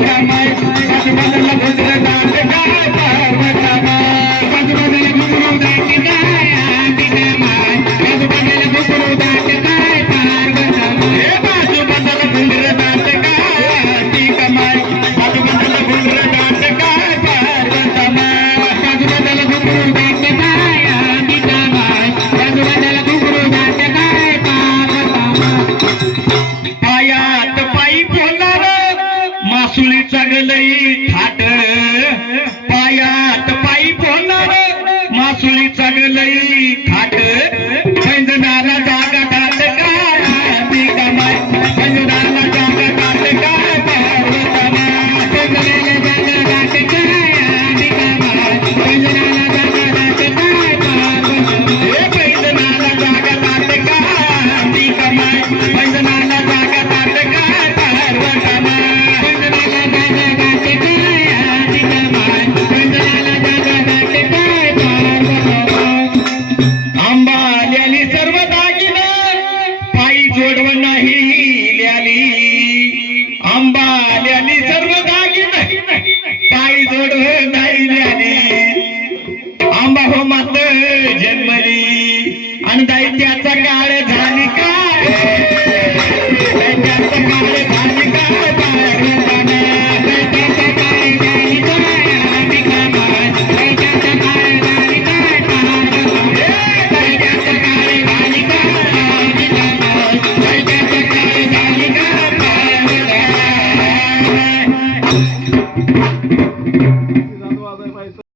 Thank you. सासुली चगलई ठाट पायात पायी बोलणार मासुली चगलई ठाट जोडव नाही ल्याली आंबा ल्याली सर्व जागी नाही काही जोडव नाही ल्याली आंबा हो मात्र Thank you.